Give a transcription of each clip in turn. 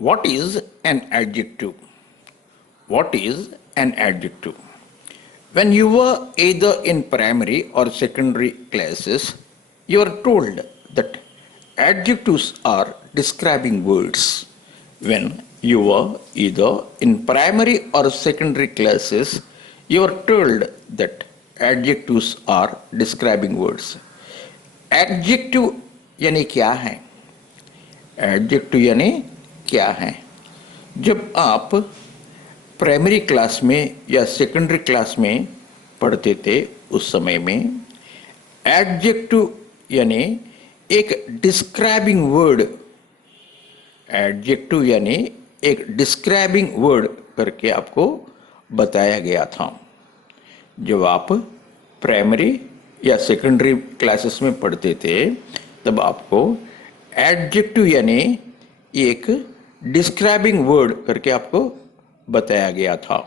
What is an adjective? What is an adjective? When you were either in primary or secondary classes, you are told that adjectives are describing words. When you were either in primary or secondary classes, you are told that adjectives are describing words. Adjective यानी क्या है? Adjective यानी क्या है? जब आप primary class में या सेकेंडरी क्लास में पढ़ते थे उस समय में एडजेक्टिव यानी एक डिस्क्राइबिंग वर्ड, एडजेक्टिव यानी एक डिस्क्राइबिंग वर्ड करके आपको बताया गया था। जब आप प्राइमरी या सेकेंडरी क्लासेस में पढ़ते थे तब आपको एडजेक्टिव यानी एक डिस्क्राइबिंग वर्ड करके आपको बताया गया था।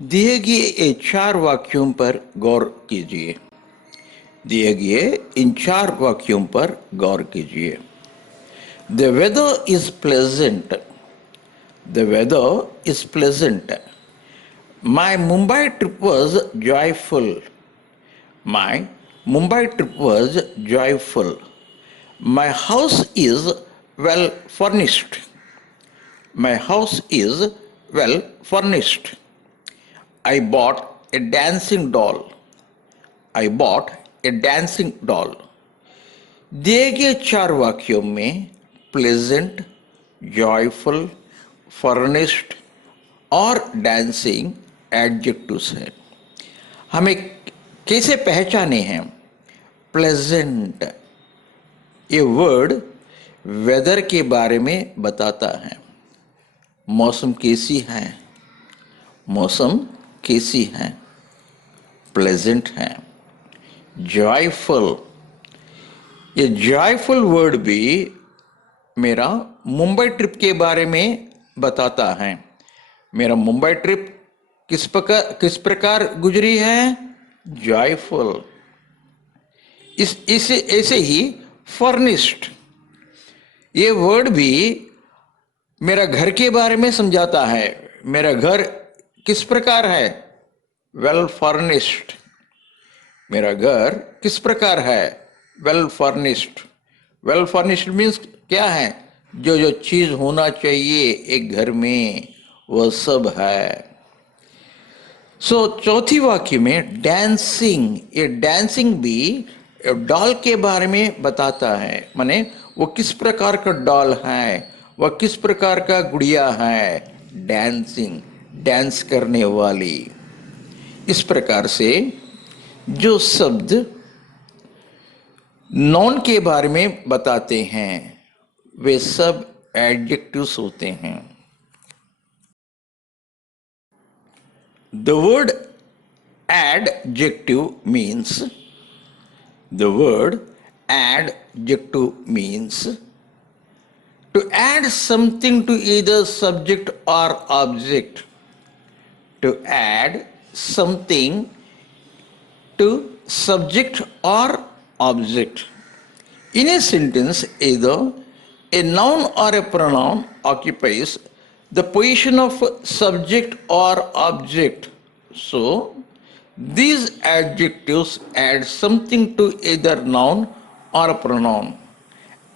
दिए गए 4 वाक्यों पर गौर कीजिए। दिए गए इन 4 वाक्यों पर गौर कीजिए। The weather is pleasant. The weather is pleasant. My Mumbai trip was joyful. My Mumbai trip was joyful. My house is well furnished. My house is well furnished. I bought a dancing doll. I bought a dancing doll. दिए गए 4 वाक्यों में pleasant, joyful, furnished और dancing adjectives हैं। हमें कैसे पहचाने हैं? प्लेजेंट ये वर्ड वेदर के बारे में बताता है। मौसम कैसी है? मौसम कैसी है? प्लेजेंट है। जॉयफुल, ये जॉयफुल वर्ड भी मेरा मुंबई ट्रिप के बारे में बताता है। मेरा मुंबई ट्रिप किस प्रकार गुजरी है? जॉयफुल। ऐसे ही फर्निश्ड ये वर्ड भी मेरा घर के बारे में समझाता है। मेरा घर किस प्रकार है? Well furnished. मेरा घर किस प्रकार है? Well furnished. Well furnished means क्या है? जो चीज होना चाहिए एक घर में वह सब है। चौथी वाक्य में डांसिंग, ये डांसिंग भी डॉल के बारे में बताता है। माने वो किस प्रकार का डॉल है, वह किस प्रकार का गुड़िया है। डांसिंग, डांस करने वाली। इस प्रकार से जो शब्द नॉन के बारे में बताते हैं वे सब एडजेक्टिव्स होते हैं। The word adjective means to add something to either subject or object. To add something to subject or object. In a sentence, either a noun or a pronoun occupies the position of subject or object. So, these adjectives add something to either noun or a pronoun.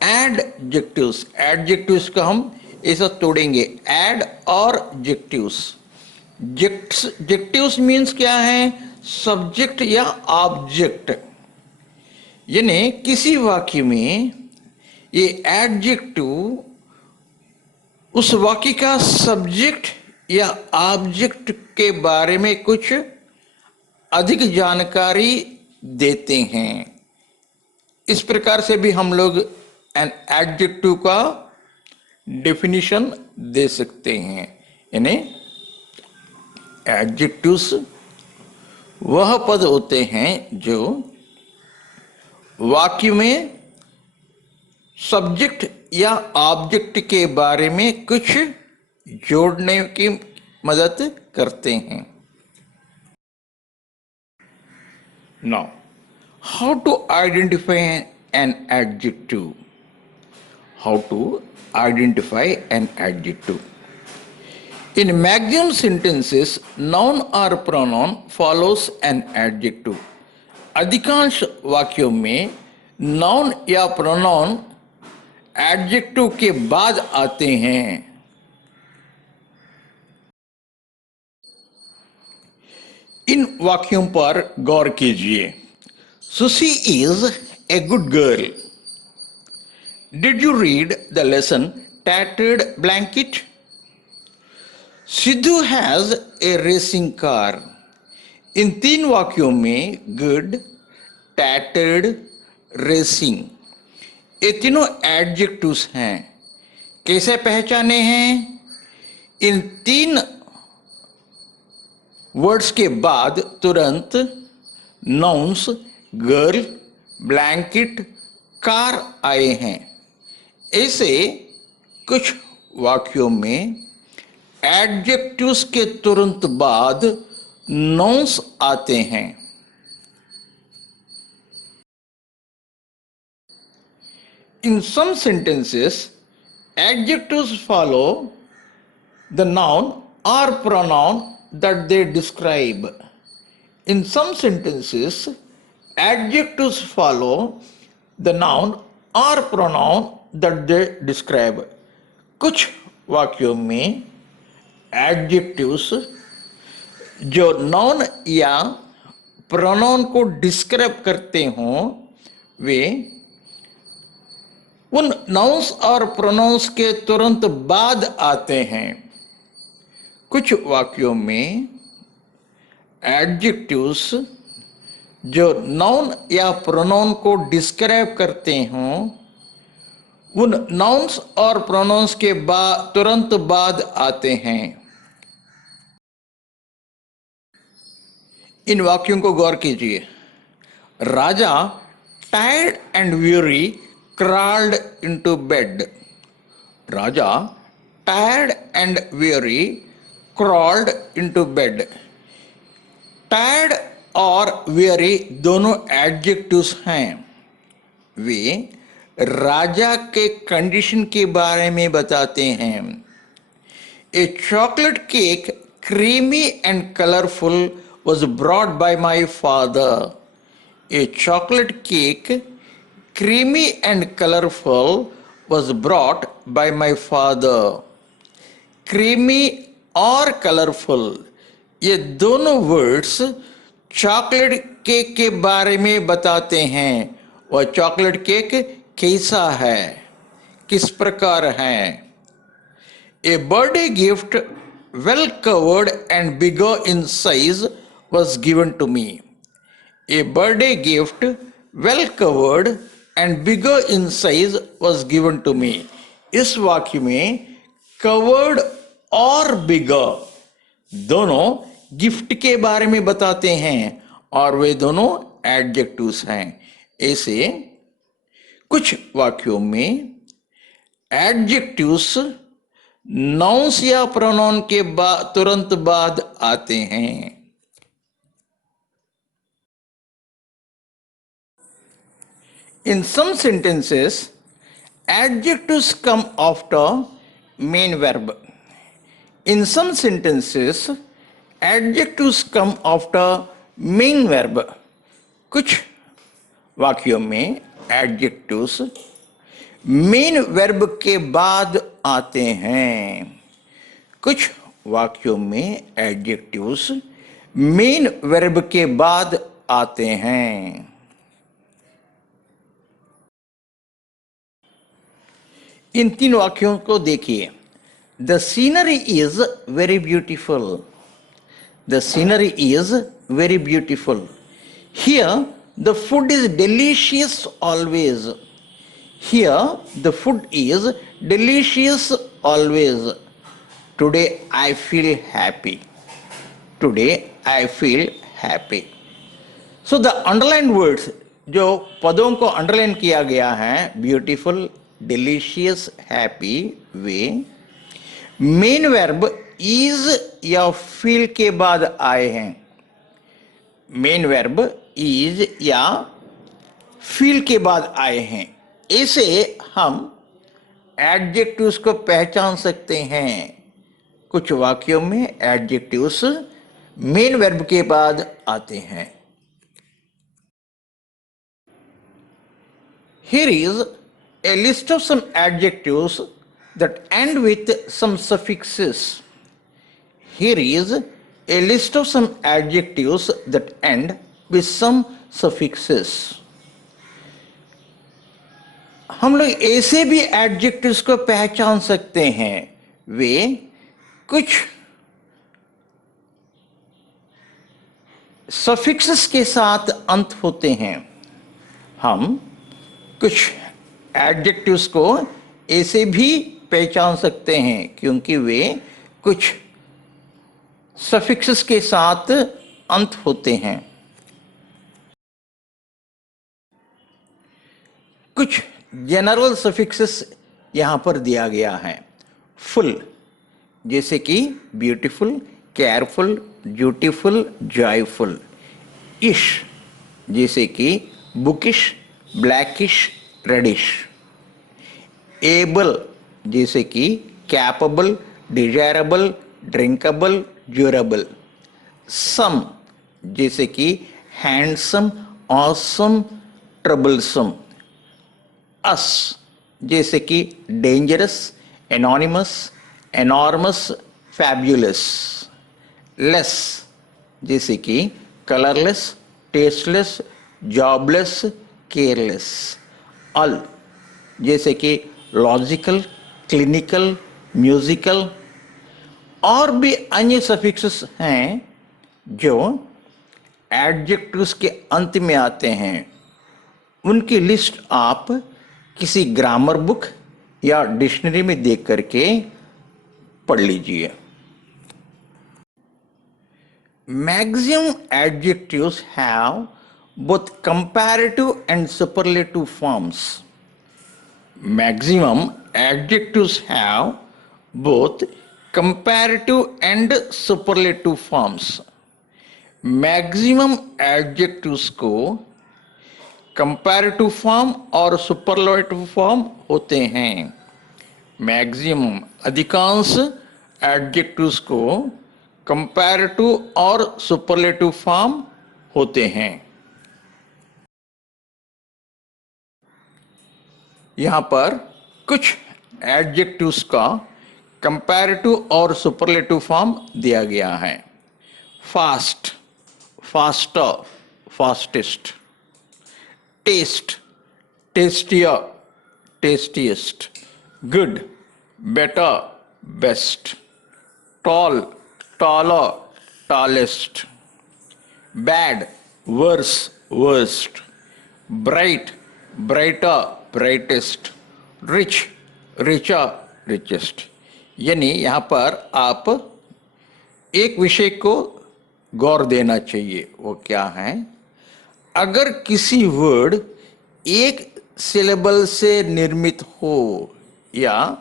Adjectives, adjectives का हम ऐसा तोड़ेंगे, add और adjectives. Adjectives means क्या है? Subject या object. यानी किसी वाक्य में ये एडजेक्टिव उस वाक्य का सब्जेक्ट या ऑब्जेक्ट के बारे में कुछ अधिक जानकारी देते हैं। इस प्रकार से भी हम लोग एन एडजेक्टिव का डेफिनेशन दे सकते हैं। यानी एडजेक्टिव्स वह पद होते हैं जो वाक्य में सब्जेक्ट या ऑब्जेक्ट के बारे में कुछ जोड़ने की मदद करते हैं। Now how to identify an adjective. How to identify an adjective? In maximum sentences, noun or pronoun follows an adjective. अधिकांश वाक्यों में नाउन या प्रोनाउन एडजेक्टिव के बाद आते हैं. इन वाक्यों पर गौर कीजिए. Sushi is a good girl. Did you read the lesson tattered blanket? Sidhu has a racing car. इन 3 वाक्यों में गुड, टैटर्ड, रेसिंग ये तीनों एडजेक्टिव्स हैं. कैसे पहचाने हैं? इन 3 वर्ड्स के बाद तुरंत नाउन्स गर्ल, ब्लैंकेट, कार आए हैं. ऐसे कुछ वाक्यों में एडजेक्टिव्स के तुरंत बाद नाउन्स आते हैं. In some sentences, adjectives follow the noun or pronoun that they describe. In some sentences, adjectives follow the noun or pronoun that they describe. कुछ वाक्यों में adjectives जो noun या pronoun को describe करते हों वे उन नाउन्स और प्रोनाउंस के तुरंत बाद आते हैं. कुछ वाक्यों में एडजेक्टिव्स जो नाउन या प्रोनाउन को डिस्क्राइब करते हों उन नाउन्स और प्रोनाउंस के तुरंत बाद आते हैं. इन वाक्यों को गौर कीजिए. Raja tired and weary crawled into bed. Raja, tired and weary, crawled into bed. Tired और weary दोनों एडजेक्टिव्स हैं. वे राजा के कंडीशन के बारे में बताते हैं. A chocolate cake, creamy and colorful, was brought by my father. A chocolate cake, creamy and colorful, was brought by my father. Creamy और colorful ये दोनों वर्ड्स चॉकलेट केक के बारे में बताते हैं. वह चॉकलेट केक कैसा है, किस प्रकार है. A birthday gift, well covered and bigger in size, was given to me. A birthday gift, well covered and bigger in size, was given to me. इस वाक्य में covered और bigger दोनों गिफ्ट के बारे में बताते हैं और वे दोनों एडजेक्टिव्स हैं. ऐसे कुछ वाक्यों में एडजेक्टिव्स नाउन्स या प्रोनाउन के तुरंत बाद आते हैं. In some sentences, adjectives come after main verb. In some sentences, adjectives come after main verb. कुछ वाक्यों में adjectives main verb के बाद आते हैं. कुछ वाक्यों में adjectives main verb के बाद आते हैं. इन 3 वाक्यों को देखिए. The scenery is very beautiful. The scenery is very beautiful. Here the food is delicious always. Here the food is delicious always. Today I feel happy. Today I feel happy. So the underlined words जो पदों को underline किया गया है beautiful, delicious, happy, way main verb is या feel के बाद आए हैं. मेन वर्ब इज या फील के बाद आए हैं। ऐसे हम एडजेक्टिव्स को पहचान सकते हैं। कुछ वाक्यों में एडजेक्टिव्स मेन वर्ब के बाद आते हैं। Here is a list of some adjectives that end with some suffixes. Here is a list of some adjectives that end with some suffixes. हम लोग ऐसे भी एडजेक्टिव्स को पहचान सकते हैं, वे कुछ सफिक्सेस के साथ अंत होते हैं। हम कुछ एडजेक्टिव्स को ऐसे भी पहचान सकते हैं क्योंकि वे कुछ सफिक्सेस के साथ अंत होते हैं। कुछ जनरल सफिक्सेस यहां पर दिया गया है। फुल जैसे कि ब्यूटीफुल, केयरफुल, ब्यूटीफुल, जॉयफुल। इश जैसे कि बुकिश, ब्लैकिश, रेडिश। एबल जैसे कि कैपेबल, डिजायरेबल, ड्रिंकेबल, ड्यूरेबल। सम जैसे कि हैंडसम, ऑसम, ट्रबलसम। अस जैसे कि dangerous, anonymous, enormous, fabulous. Less जैसे कि कलरलेस, टेस्टलेस, जॉबलेस, केयरलेस। अल जैसे कि लॉजिकल, क्लिनिकल, म्यूजिकल। और भी अन्य सफिक्सेस हैं जो एडजेक्टिव्स के अंत में आते हैं। उनकी लिस्ट आप किसी ग्रामर बुक या डिक्शनरी में देख करके पढ़ लीजिए। Maximum adjectives have both comparative and superlative forms. Maximum adjectives have both comparative and superlative forms. Maximum adjectives को comparative form और superlative form होते हैं। Maximum अधिकांश adjectives को कंपैरेटिव और सुपरलेटिव फॉर्म होते हैं। यहां पर कुछ एडजेक्टिव्स का कंपैरेटिव और सुपरलेटिव फॉर्म दिया गया है। Fast, faster, fastest. Test, testier, testiest. Good, better, best. Tall, taller, tallest. Bad, worse, worst. Bright, brighter, brightest. Rich, richer, richest. यानी यहां पर आप एक विषय को गौर देना चाहिए। वो क्या है? अगर किसी वर्ड एक सिलेबल से निर्मित हो या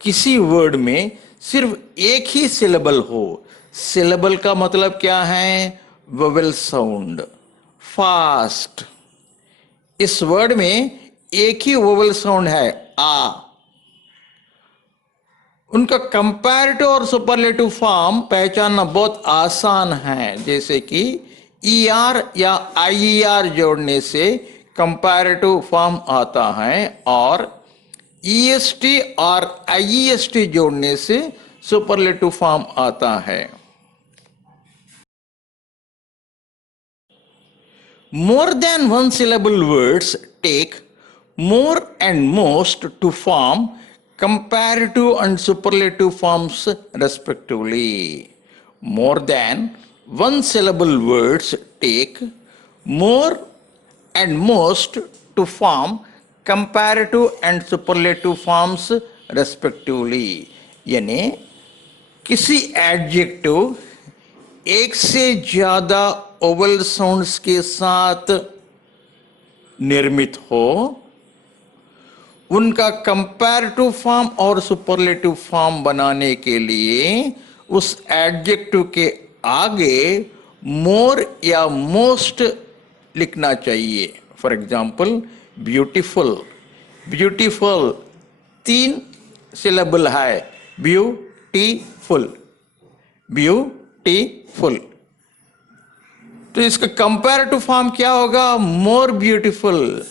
किसी वर्ड में सिर्फ एक ही सिलेबल हो, सिलेबल का मतलब क्या है? Vowel sound. फास्ट, इस वर्ड में एक ही वोवेल साउंड है, आ। उनका कंपैरेटिव और सुपरलेटिव फॉर्म पहचानना बहुत आसान है। जैसे कि ER या IER जोड़ने से कंपैरेटिव फॉर्म आता है और EST और IEST जोड़ने से सुपरलेटिव फॉर्म आता है। More than one syllable words take more and most to form comparative and superlative forms respectively. More than one syllable words take more and most to form comparative and superlative forms respectively. यानी किसी adjective एक से ज्यादा Oval sounds के साथ निर्मित हो, उनका कंपैरेटिव फॉर्म और सुपरलेटिव फॉर्म बनाने के लिए उस एडजेक्टिव के आगे मोर या मोस्ट लिखना चाहिए। For example beautiful, beautiful 3 syllable है, ब्यूटीफुल, ब्यूटीफुल। तो इसका कंपैरेटिव फॉर्म क्या होगा? More beautiful.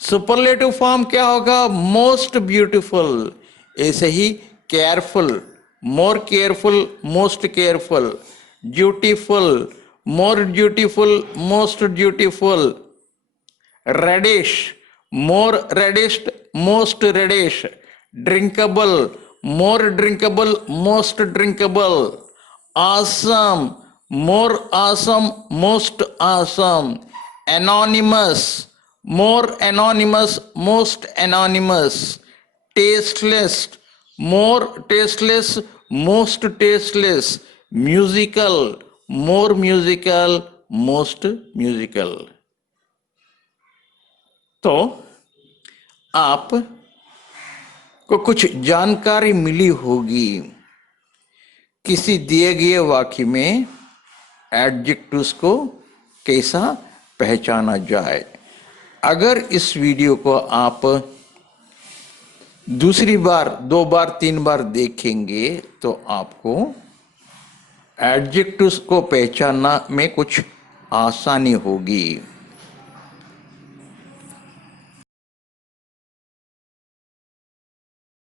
सुपरलेटिव फॉर्म क्या होगा? Most beautiful. ऐसे ही careful, more careful, most careful. Dutiful, more dutiful, most dutiful. Reddish, more reddished, most reddish. Drinkable, more drinkable, most drinkable. awesome, more awesome, most awesome. Anonymous, more anonymous, most anonymous. Tasteless, more tasteless, most tasteless. Musical, more musical, most musical. तो आप को कुछ जानकारी मिली होगी किसी दिए गए वाक्य में एडजेक्टिव्स को कैसा पहचाना जाए। अगर इस वीडियो को आप दूसरी बार, 2 बार, 3 बार देखेंगे तो आपको एडजेक्टिव्स को पहचानना में कुछ आसानी होगी।